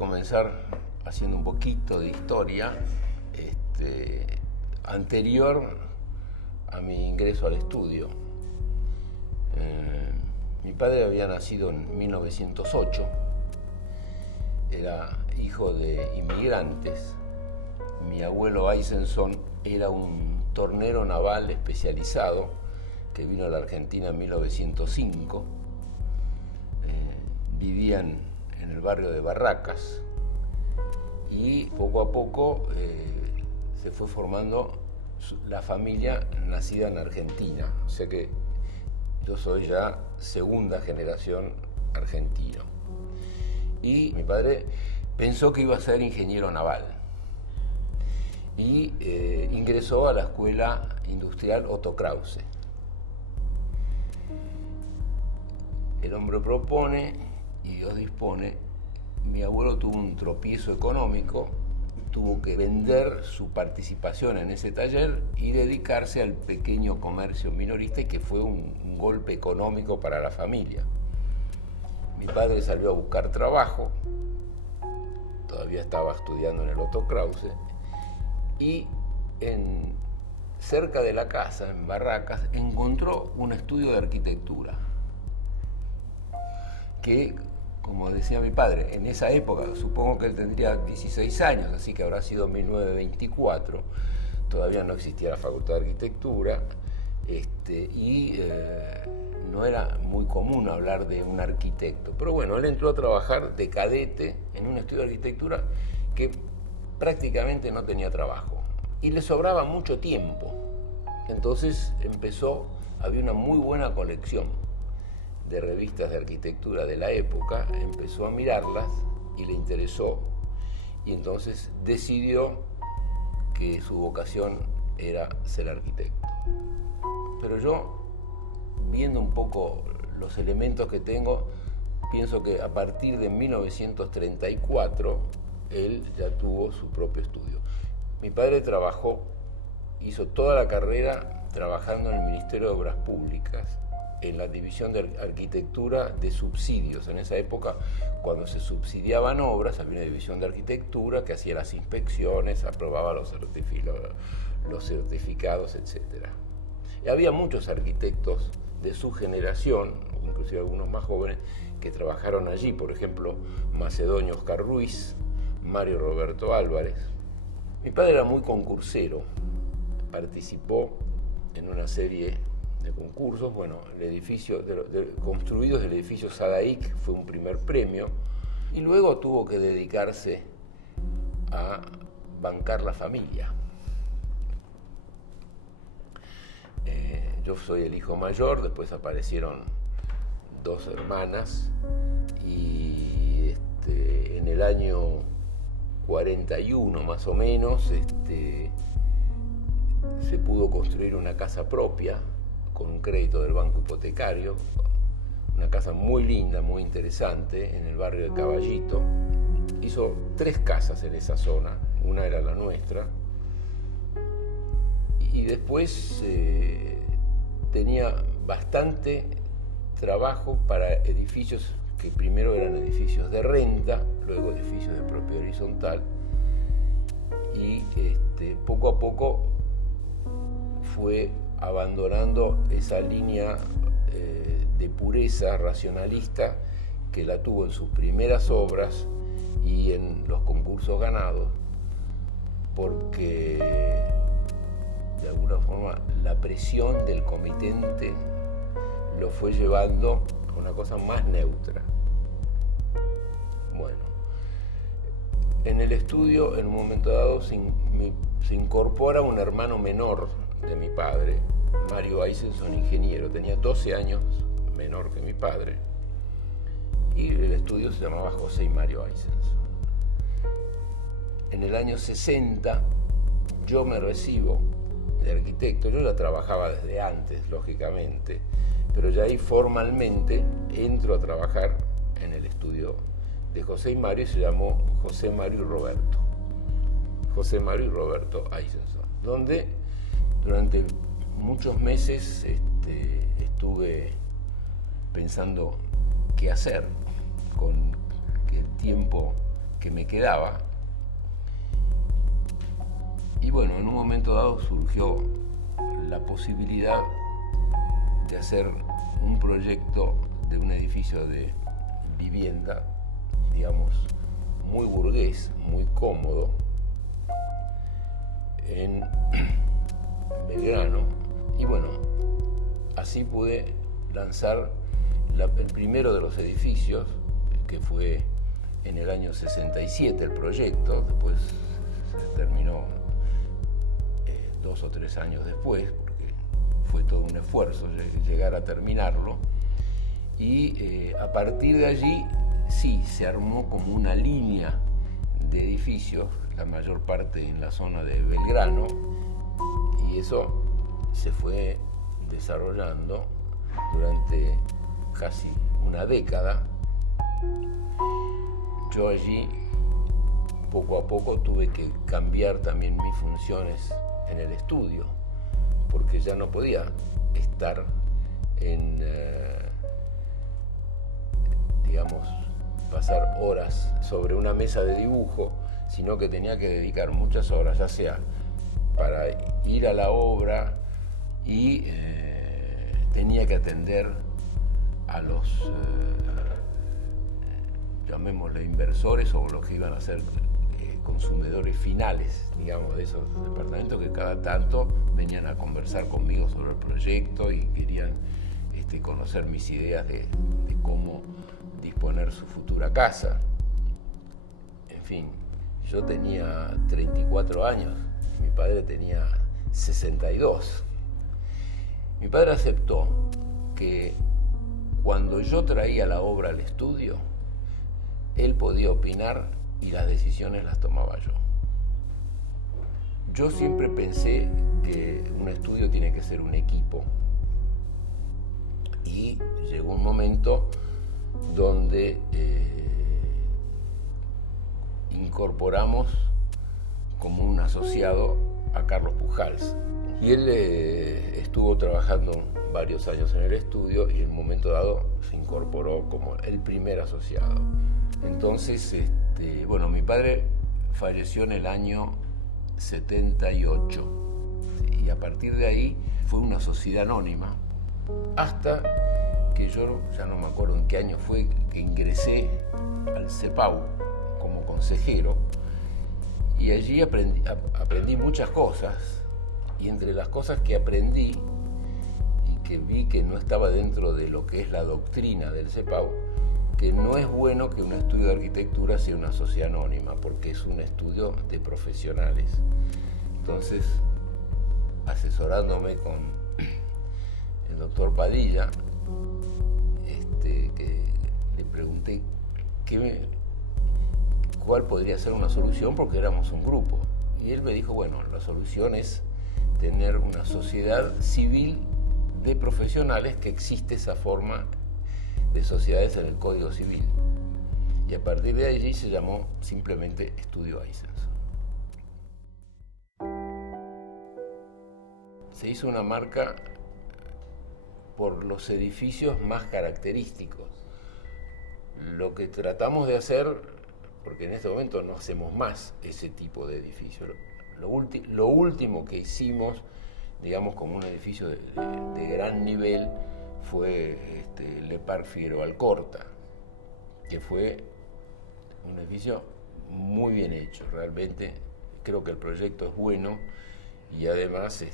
comenzar haciendo un poquito de historia anterior a mi ingreso al estudio. Mi padre había nacido en 1908, era hijo de inmigrantes. Mi abuelo Eisenson era un tornero naval especializado que vino a la Argentina en 1905. Vivían en el barrio de Barracas y poco a poco se fue formando la familia nacida en Argentina. O sea que yo soy ya segunda generación argentino. Y mi padre pensó que iba a ser ingeniero naval y ingresó a la Escuela Industrial Otto Krause. El hombre propone y Dios dispone. Mi abuelo tuvo un tropiezo económico, tuvo que vender su participación en ese taller y dedicarse al pequeño comercio minorista, y que fue un golpe económico para la familia. Mi padre salió a buscar trabajo, todavía estaba estudiando en el Otto Krause, y cerca de la casa, en Barracas, encontró un estudio de arquitectura que, como decía mi padre, en esa época, supongo que él tendría 16 años, así que habrá sido 1924, todavía no existía la Facultad de Arquitectura, no era muy común hablar de un arquitecto. Pero bueno, él entró a trabajar de cadete en un estudio de arquitectura que prácticamente no tenía trabajo y le sobraba mucho tiempo. Entonces había una muy buena colección de revistas de arquitectura de la época, empezó a mirarlas y le interesó, y entonces decidió que su vocación era ser arquitecto. Pero yo, viendo un poco los elementos que tengo, pienso que a partir de 1934 él ya tuvo su propio estudio. Mi padre hizo toda la carrera trabajando en el Ministerio de Obras Públicas, en la división de arquitectura de subsidios. En esa época, cuando se subsidiaban obras, había una división de arquitectura que hacía las inspecciones, aprobaba los certificados, etc. Y había muchos arquitectos de su generación, inclusive algunos más jóvenes, que trabajaron allí. Por ejemplo, Macedonio Oscar Ruiz, Mario Roberto Álvarez. Mi padre era muy concursero, participó en una serie de concursos. Bueno, el edificio construidos del edificio Sadaic fue un primer premio, y luego tuvo que dedicarse a bancar la familia. Yo soy el hijo mayor, después aparecieron dos hermanas, y en el año 41 más o menos se pudo construir una casa propia con un crédito del banco hipotecario, una casa muy linda, muy interesante, en el barrio de Caballito. Hizo 3 casas en esa zona, una era la nuestra, y después tenía bastante trabajo para edificios que primero eran edificios de renta, luego edificios de propiedad horizontal, y poco a poco fue abandonando esa línea de pureza racionalista que la tuvo en sus primeras obras y en los concursos ganados, porque de alguna forma la presión del comitente lo fue llevando a una cosa más neutra. Bueno, en el estudio, en un momento dado, se incorpora un hermano menor de mi padre, Mario Eisenson, ingeniero. Tenía 12 años menor que mi padre, y el estudio se llamaba José y Mario Eisenson. En el año 60 yo me recibo de arquitecto. Yo ya trabajaba desde antes, lógicamente, pero ya ahí formalmente entro a trabajar en el estudio de José y Mario, y se llamó José Mario y Roberto. José Mario y Roberto Eisenson, donde durante muchos meses estuve pensando qué hacer con el tiempo que me quedaba. Y bueno, en un momento dado surgió la posibilidad de hacer un proyecto de un edificio de vivienda, digamos, muy burgués, muy cómodo, en Belgrano. Y bueno, así pude lanzar el primero de los edificios, que fue en el año 67 el proyecto, después se terminó 2 o 3 años después, porque fue todo un esfuerzo llegar a terminarlo. Y a partir de allí sí, se armó como una línea de edificios, la mayor parte en la zona de Belgrano, y eso se fue desarrollando durante casi una década. Yo allí poco a poco tuve que cambiar también mis funciones en el estudio, porque ya no podía estar en, digamos, pasar horas sobre una mesa de dibujo, sino que tenía que dedicar muchas horas, ya sea para ir a la obra y tenía que atender a los, llamémosle, inversores o los que iban a ser consumidores finales, digamos, de esos departamentos, que cada tanto venían a conversar conmigo sobre el proyecto y querían conocer mis ideas de cómo disponer su futura casa. En fin, yo tenía 34 años, mi padre tenía 62. Mi padre aceptó que cuando yo traía la obra al estudio, él podía opinar y las decisiones las tomaba yo. Yo siempre pensé que un estudio tiene que ser un equipo. Y llegó un momento donde incorporamos como un asociado a Carlos Pujals. Y él estuvo trabajando varios años en el estudio y en un momento dado se incorporó como el primer asociado. Entonces, bueno, mi padre falleció en el año 78 y a partir de ahí fue una sociedad anónima hasta que yo, ya no me acuerdo en qué año fue, que ingresé al CEPAU como consejero y allí aprendí muchas cosas, y entre las cosas que aprendí y que vi que no estaba dentro de lo que es la doctrina del CEPAU, que no es bueno que un estudio de arquitectura sea una sociedad anónima, porque es un estudio de profesionales. Entonces, asesorándome con el doctor Padilla, que le pregunté cuál podría ser una solución, porque éramos un grupo. Y él me dijo, bueno, la solución es tener una sociedad civil de profesionales, que existe esa forma de sociedades en el Código Civil. Y a partir de allí se llamó simplemente Estudio Aissens. Se hizo una marca por los edificios más característicos. Lo que tratamos de hacer, porque en este momento no hacemos más ese tipo de edificio, lo último que hicimos, digamos, como un edificio de gran nivel, fue Le Parc Figueroa Alcorta, que fue un edificio muy bien hecho. Realmente creo que el proyecto es bueno, y además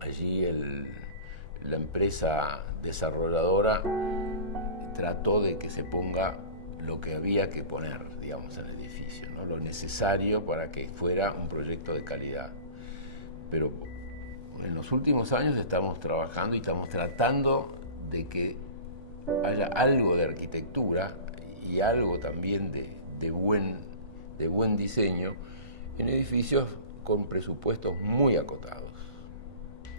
allí la empresa desarrolladora trató de que se ponga lo que había que poner, digamos, en el edificio, ¿no? Lo necesario para que fuera un proyecto de calidad. Pero en los últimos años estamos trabajando y estamos tratando de que haya algo de arquitectura y algo también de buen diseño en edificios con presupuestos muy acotados.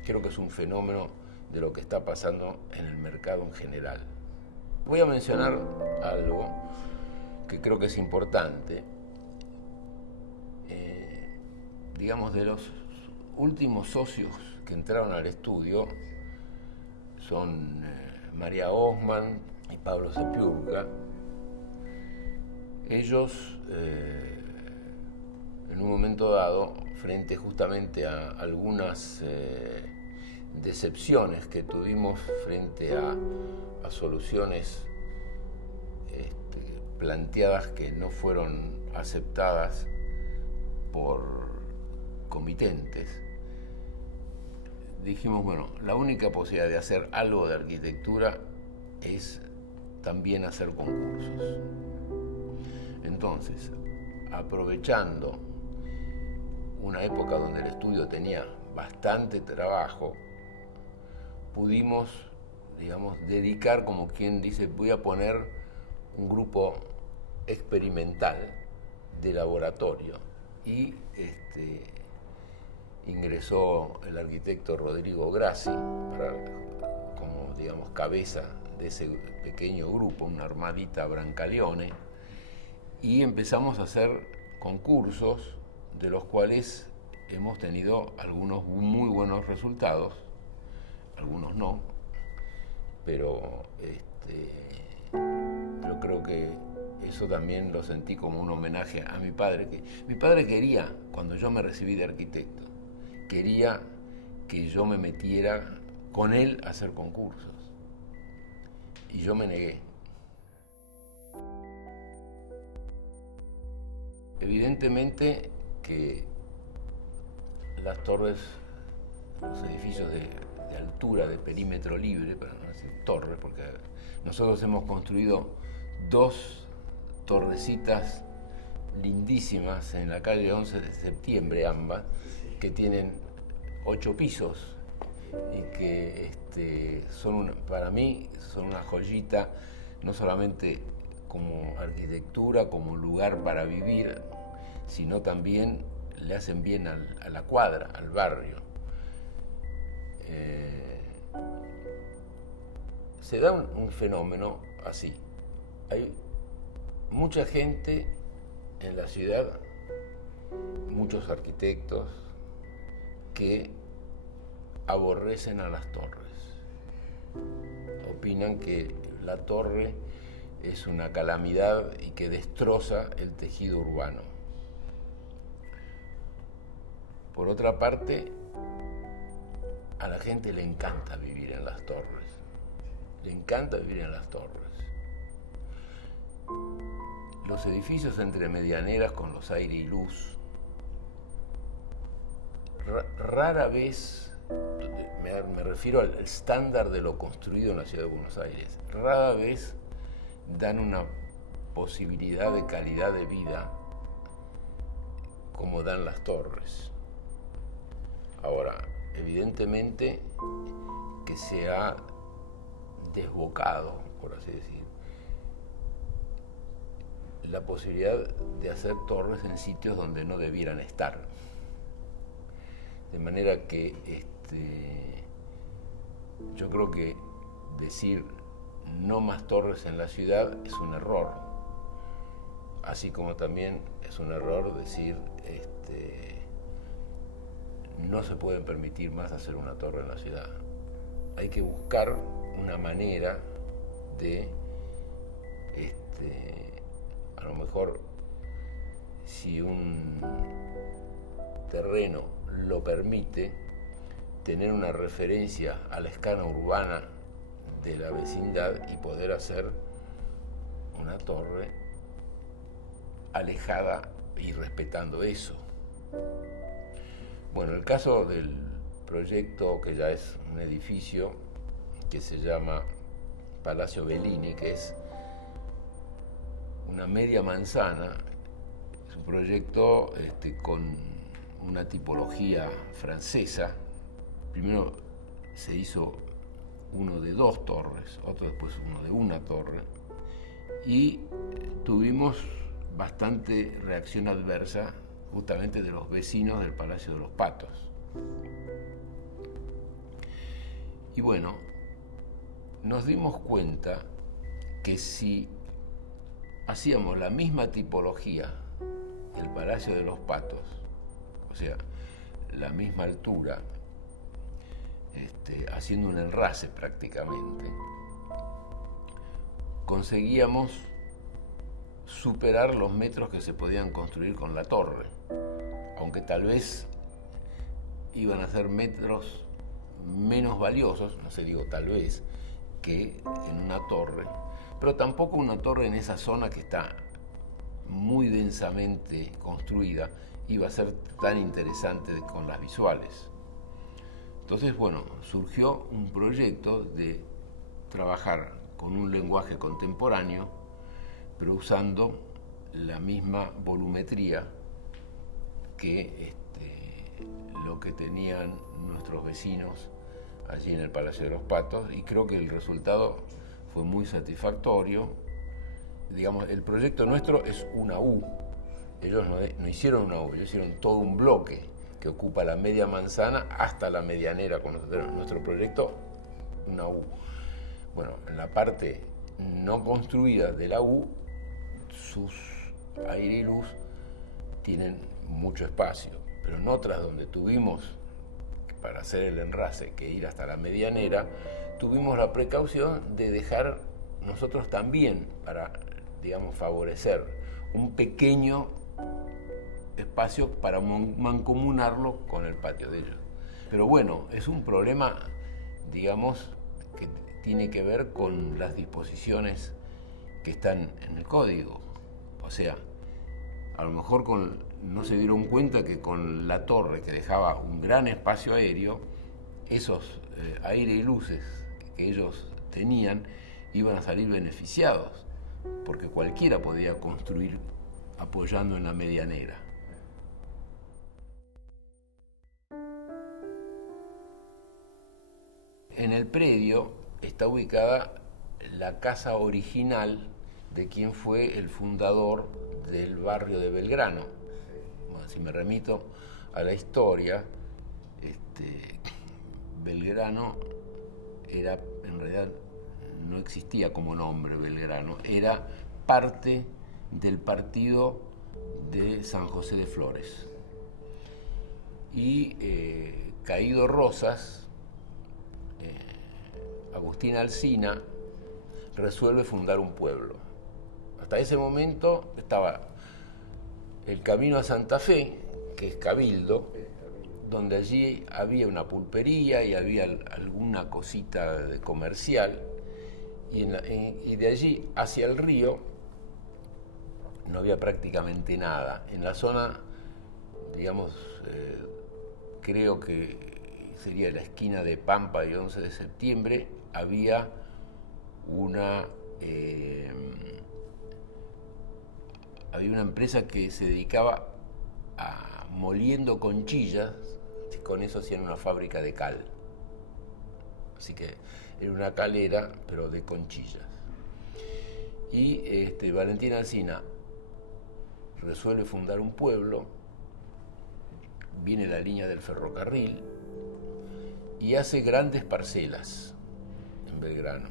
Creo que es un fenómeno de lo que está pasando en el mercado en general. Voy a mencionar algo que creo que es importante. Digamos, de los últimos socios que entraron al estudio son María Osman y Pablo Sepiurga, Ellos, en un momento dado, frente justamente a algunas decepciones que tuvimos frente a soluciones planteadas que no fueron aceptadas por comitentes, dijimos, bueno, la única posibilidad de hacer algo de arquitectura es también hacer concursos. Entonces, aprovechando una época donde el estudio tenía bastante trabajo, pudimos, digamos, dedicar, como quien dice, voy a poner un grupo experimental de laboratorio, y ingresó el arquitecto Rodrigo Grassi como, digamos, cabeza de ese pequeño grupo, una armadita Brancaleone, y empezamos a hacer concursos de los cuales hemos tenido algunos muy buenos resultados, algunos no, pero yo creo que eso también lo sentí como un homenaje a mi padre, que mi padre quería, cuando yo me recibí de arquitecto, quería que yo me metiera con él a hacer concursos, y yo me negué. Evidentemente que las torres, los edificios de altura, de perímetro libre, para no decir torre, porque nosotros hemos construido 2 torrecitas lindísimas en la calle 11 de septiembre, ambas, que tienen 8 pisos y que para mí son una joyita, no solamente como arquitectura, como lugar para vivir, sino también le hacen bien a la cuadra, al barrio. Se da un fenómeno así. Hay mucha gente en la ciudad, muchos arquitectos, que aborrecen a las torres. Opinan que la torre es una calamidad y que destroza el tejido urbano. Por otra parte, a la gente le encanta vivir en las torres. Le encanta vivir en las torres. Los edificios entre medianeras con los aire y luz, rara vez, me refiero al estándar de lo construido en la ciudad de Buenos Aires, rara vez dan una posibilidad de calidad de vida como dan las torres. Ahora, evidentemente que se ha desbocado, por así decir, la posibilidad de hacer torres en sitios donde no debieran estar. De manera que yo creo que decir no más torres en la ciudad es un error. Así como también es un error decir no se pueden permitir más hacer una torre en la ciudad. Hay que buscar una manera de, a lo mejor, si un terreno lo permite, tener una referencia a la escala urbana de la vecindad y poder hacer una torre alejada y respetando eso. Bueno, el caso del proyecto, que ya es un edificio que se llama Palacio Bellini, que es una media manzana, es un proyecto con una tipología francesa. Primero se hizo uno de 2 torres, otro después uno de 1 torre, y tuvimos bastante reacción adversa justamente de los vecinos del Palacio de los Patos. Y bueno, nos dimos cuenta que si hacíamos la misma tipología que el Palacio de los Patos, o sea, la misma altura, haciendo un enrase prácticamente, conseguíamos superar los metros que se podían construir con la torre, aunque tal vez iban a ser metros menos valiosos, no sé, digo tal vez, que en una torre, pero tampoco una torre en esa zona que está muy densamente construida iba a ser tan interesante con las visuales. Entonces, bueno, surgió un proyecto de trabajar con un lenguaje contemporáneo, pero usando la misma volumetría que lo que tenían nuestros vecinos allí en el Palacio de los Patos, y creo que el resultado fue muy satisfactorio. Digamos, el proyecto nuestro es una U. Ellos no hicieron una U, ellos hicieron todo un bloque que ocupa la media manzana hasta la medianera. Con nuestro proyecto, una U. Bueno, en la parte no construida de la U, sus aire y luz tienen mucho espacio, pero en otras donde tuvimos para hacer el enrase que ir hasta la medianera, tuvimos la precaución de dejar nosotros también, para, digamos, favorecer un pequeño espacio para mancomunarlo con el patio de ellos. Pero bueno, es un problema, digamos, que tiene que ver con las disposiciones que están en el código. O sea, a lo mejor no se dieron cuenta que con la torre, que dejaba un gran espacio aéreo, esos aire y luces que ellos tenían iban a salir beneficiados, porque cualquiera podía construir apoyando en la medianera. En el predio está ubicada la casa original de quien fue el fundador del barrio de Belgrano. Bueno, si me remito a la historia, Belgrano era, en realidad no existía como nombre Belgrano, era parte del partido de San José de Flores. Y caído Rosas, Agustín Alsina resuelve fundar un pueblo. Hasta ese momento estaba el camino a Santa Fe, que es Cabildo, donde allí había una pulpería y había alguna cosita de comercial, y de allí hacia el río no había prácticamente nada. En la zona, digamos, creo que sería la esquina de Pampa y 11 de septiembre, había una empresa que se dedicaba a moliendo conchillas, y con eso hacían una fábrica de cal. Así que era una calera, pero de conchillas. Y Valentín Alsina resuelve fundar un pueblo, viene la línea del ferrocarril y hace grandes parcelas en Belgrano.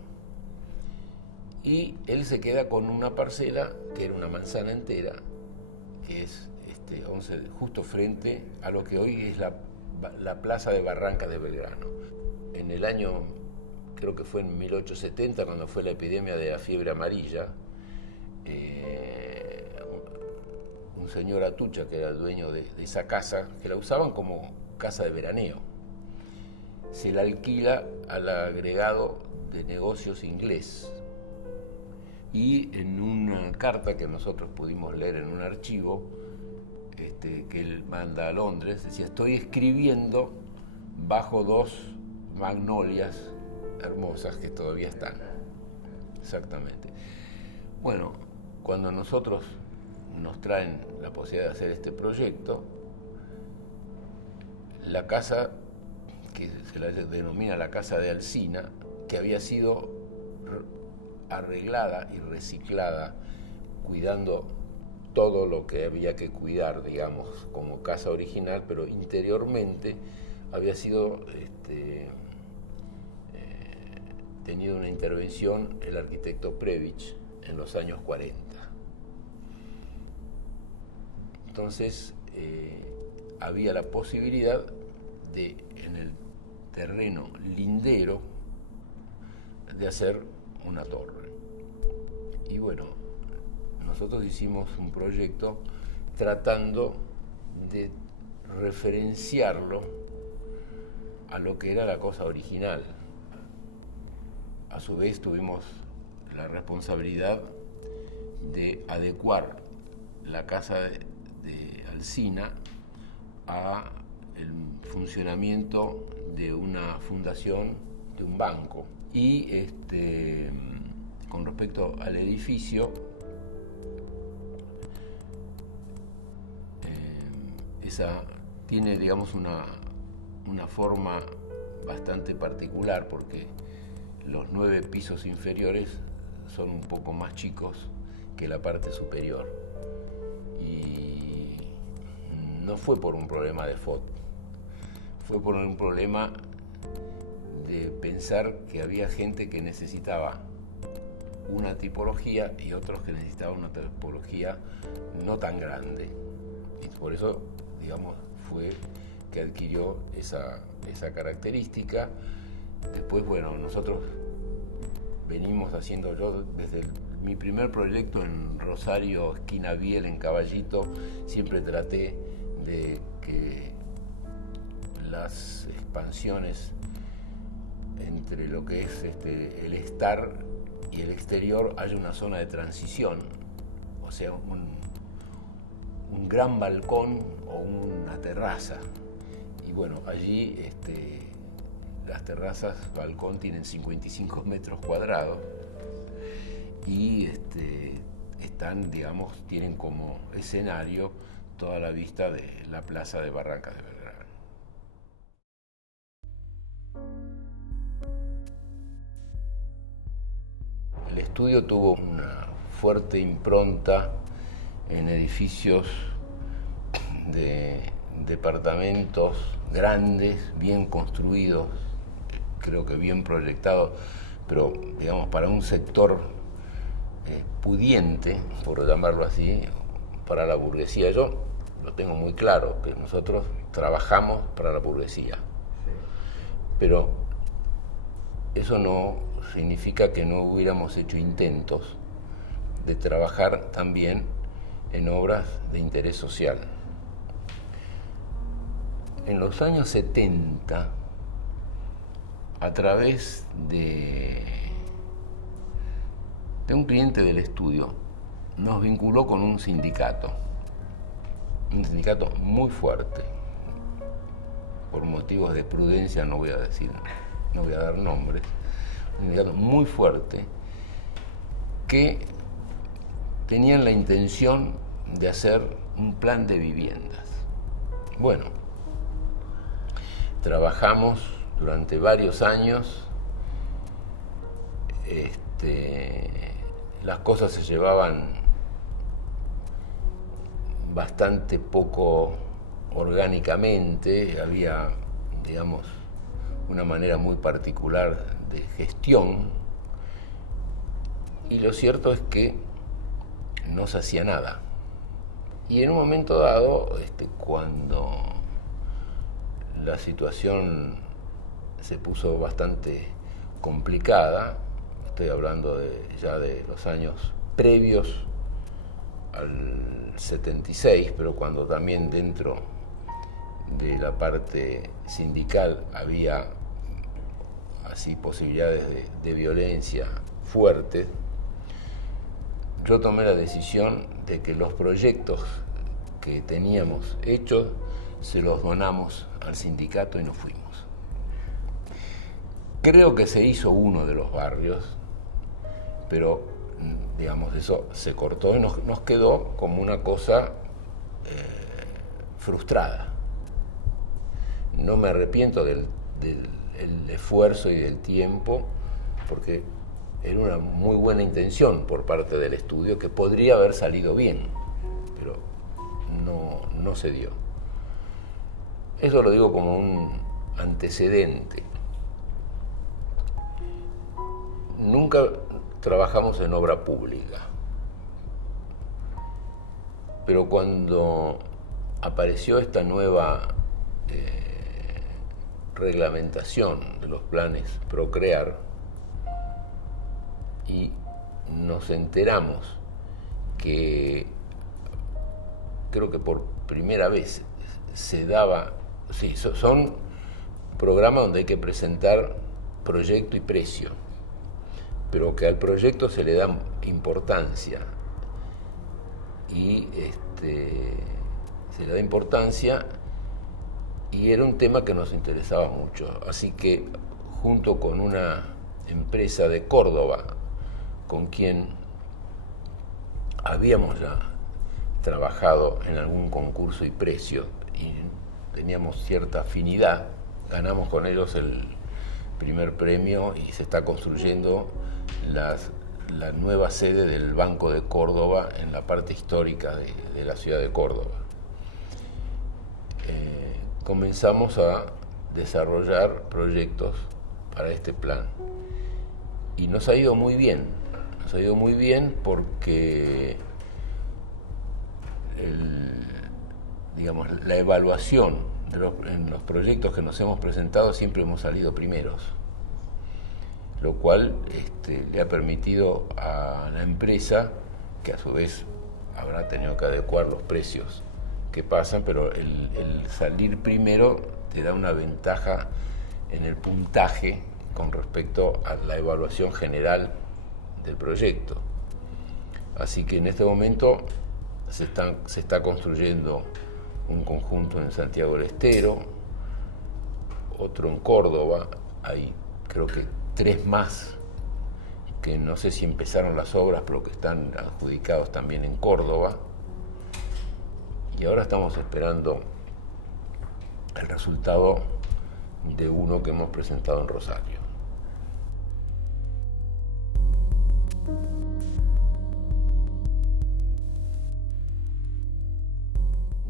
Y él se queda con una parcela que era una manzana entera, que es 11, justo frente a lo que hoy es la plaza de Barranca de Belgrano. En el año, creo que fue en 1870, cuando fue la epidemia de la fiebre amarilla, un señor Atucha, que era el dueño de esa casa, que la usaban como casa de veraneo, se la alquila al agregado de negocios inglés. Y en una carta que nosotros pudimos leer en un archivo que él manda a Londres, decía: estoy escribiendo bajo 2 magnolias hermosas que todavía están. Exactamente. Bueno, cuando nosotros nos traen la posibilidad de hacer este proyecto, la casa, que se la denomina la casa de Alsina, que había sido arreglada y reciclada, cuidando todo lo que había que cuidar, digamos, como casa original, pero interiormente había sido tenido una intervención el arquitecto Previch en los años 40. Entonces había la posibilidad de, en el terreno lindero, de hacer una torre. Y bueno, nosotros hicimos un proyecto tratando de referenciarlo a lo que era la cosa original. A su vez tuvimos la responsabilidad de adecuar la casa de Alsina a el funcionamiento de una fundación, de un banco. Y con respecto al edificio, esa tiene, digamos, una forma bastante particular, porque los 9 pisos inferiores son un poco más chicos que la parte superior. Y no fue por un problema de FOT, fue por un problema de pensar que había gente que necesitaba una tipología y otros que necesitaban una tipología no tan grande. Y por eso, digamos, fue que adquirió esa característica. Después, bueno, nosotros venimos haciendo, yo desde mi primer proyecto en Rosario, esquina Biel, en Caballito, siempre traté de que las expansiones entre lo que es el estar y el exterior haya una zona de transición, o sea, un gran balcón o una terraza. Y bueno, allí las terrazas, balcón, tienen 55 metros cuadrados y están, digamos, tienen como escenario toda la vista de la plaza de Barrancas de Belgrano. El estudio tuvo una fuerte impronta en edificios de departamentos grandes, bien construidos, creo que bien proyectados, pero digamos para un sector pudiente, por llamarlo así, para la burguesía. Yo lo tengo muy claro, que nosotros trabajamos para la burguesía, pero eso no significa que no hubiéramos hecho intentos de trabajar también en obras de interés social. En los años 70, a través de un cliente del estudio, nos vinculó con un sindicato muy fuerte. Por motivos de prudencia no voy a dar nombres. Un sindicato muy fuerte que tenían la intención de hacer un plan de viviendas. Bueno, trabajamos durante varios años, las cosas se llevaban bastante poco orgánicamente, había, digamos, una manera muy particular de gestión, y lo cierto es que no se hacía nada. Y en un momento dado, cuando la situación se puso bastante complicada, estoy hablando ya de los años previos al 76, pero cuando también dentro de la parte sindical había así posibilidades de violencia fuertes, yo tomé la decisión de que los proyectos que teníamos hechos se los donamos al sindicato y nos fuimos. Creo que se hizo uno de los barrios, pero digamos, eso se cortó y nos quedó como una cosa frustrada. No me arrepiento del esfuerzo y del tiempo, porque era una muy buena intención por parte del estudio que podría haber salido bien, pero no se dio. Eso lo digo como un antecedente. Nunca trabajamos en obra pública, pero cuando apareció esta nueva reglamentación de los planes Procrear y nos enteramos que creo que por primera vez se daba, sí, son programas donde hay que presentar proyecto y precio, pero que al proyecto se le da importancia y se le da importancia, y era un tema que nos interesaba mucho, así que junto con una empresa de Córdoba con quien habíamos ya trabajado en algún concurso y precio y teníamos cierta afinidad, ganamos con ellos el primer premio y se está construyendo la nueva sede del Banco de Córdoba en la parte histórica de la ciudad de Córdoba. Comenzamos a desarrollar proyectos para este plan y nos ha ido muy bien, porque la evaluación en los proyectos que nos hemos presentado siempre hemos salido primeros, lo cual le ha permitido a la empresa, que a su vez habrá tenido que adecuar los precios que pasan, pero el salir primero te da una ventaja en el puntaje con respecto a la evaluación general del proyecto. Así que en este momento se está construyendo un conjunto en Santiago del Estero, otro en Córdoba, hay creo que 3 más que no sé si empezaron las obras, pero que están adjudicados también en Córdoba, y ahora estamos esperando el resultado de uno que hemos presentado en Rosario.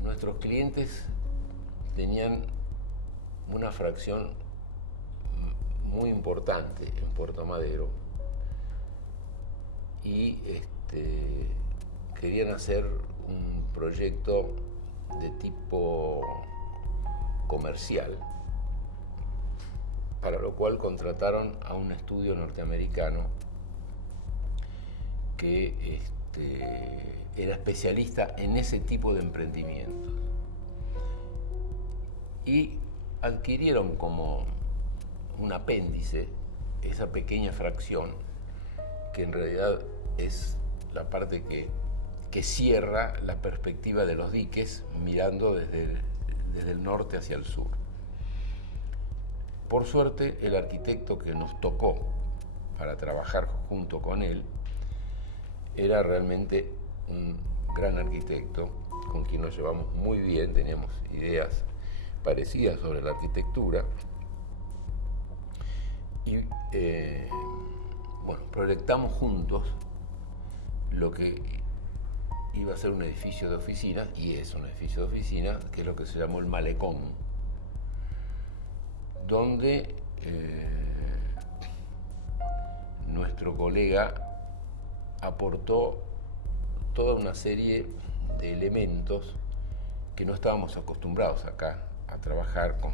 Nuestros clientes tenían una fracción muy importante en Puerto Madero y querían hacer un proyecto de tipo comercial, para lo cual contrataron a un estudio norteamericano que era especialista en ese tipo de emprendimientos, y adquirieron como un apéndice esa pequeña fracción que en realidad es la parte que cierra la perspectiva de los diques mirando desde el norte hacia el sur. Por suerte, el arquitecto que nos tocó para trabajar junto con él era realmente un gran arquitecto con quien nos llevamos muy bien, teníamos ideas parecidas sobre la arquitectura y proyectamos juntos lo que iba a ser un edificio de oficinas, y es un edificio de oficinas, que es lo que se llamó el Malecón, donde nuestro colega aportó toda una serie de elementos que no estábamos acostumbrados acá a trabajar con,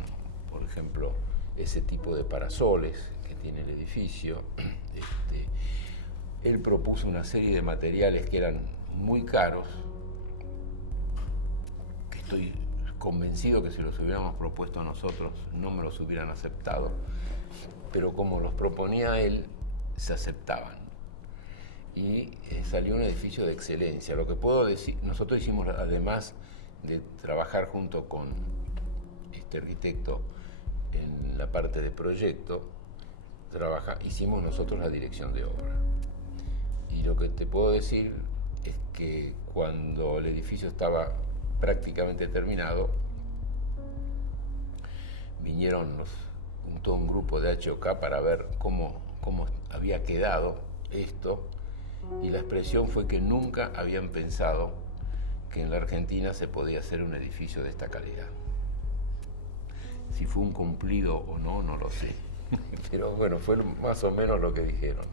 por ejemplo, ese tipo de parasoles que tiene el edificio. Él propuso una serie de materiales que eran muy caros, que estoy convencido que si los hubiéramos propuesto nosotros no me los hubieran aceptado, pero como los proponía él, se aceptaban. Y salió un edificio de excelencia. Lo que puedo decir, nosotros hicimos, además de trabajar junto con este arquitecto en la parte de proyecto, hicimos nosotros la dirección de obra. Y lo que te puedo decir es que cuando el edificio estaba prácticamente terminado, vinieron todo un grupo de HOK para ver cómo había quedado esto, y la expresión fue que nunca habían pensado que en la Argentina se podía hacer un edificio de esta calidad. Si fue un cumplido o no, no lo sé. Pero bueno, fue más o menos lo que dijeron.